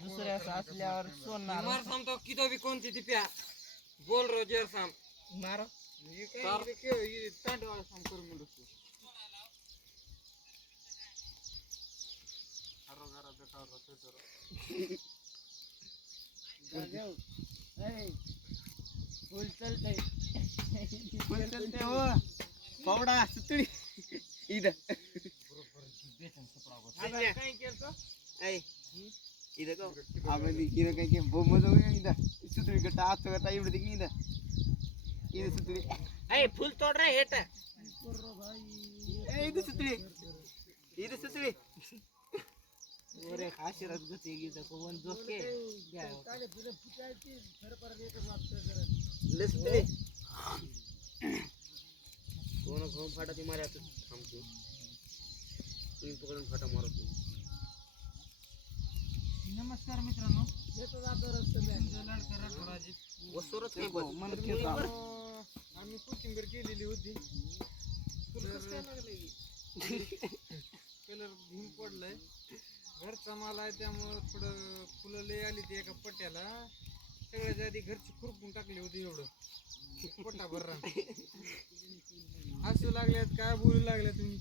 दुसऱ्याच असल्यावर सोडणार मार सांगतो किती बी कोणती ती प्या. बोल रो जेर साम मार. फुल चलतय. फुल चलते हो. पावडा सुतळी. इथं. काय केलं ऐ इथं का आपण इथं काय की बोंब जाऊ इथं. सुतळी कट्टा आज कट्टा एवढं ते इथं. इथं सुतळी फुल तोड रे हेट ए इथं सुतळी इथं सुतळी ओरे आशीर्वाद गती गीत कोण जोके लय सुतळी कोण घेऊन फाटा ती मारे थांबतो तुम्ही पकडून फाटा मारतो नमस्कार मित्रांनो. आम्ही कोथिंबीर केलेली होती. कलर घेऊन पडलाय. घरचा माल आहे त्यामुळं थोडं फुलं लय आली ती एका पट्ट्याला सगळ्यात आधी घरची खुरपून टाकली होती एवढं. पट्टा भर हसू लागल्यात काय बोलू लागल्या तुम्ही?